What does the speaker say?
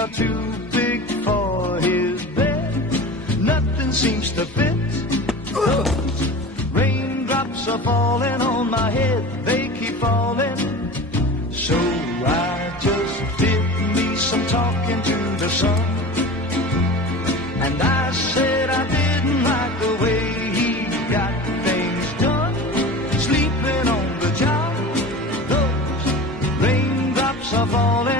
are too big for his bed. Nothing seems to fit. Those raindrops are falling on my head. They keep falling. So I just did me some talking to the sun. And I said I didn't like the way he got things done. Sleeping on the job. Those raindrops are falling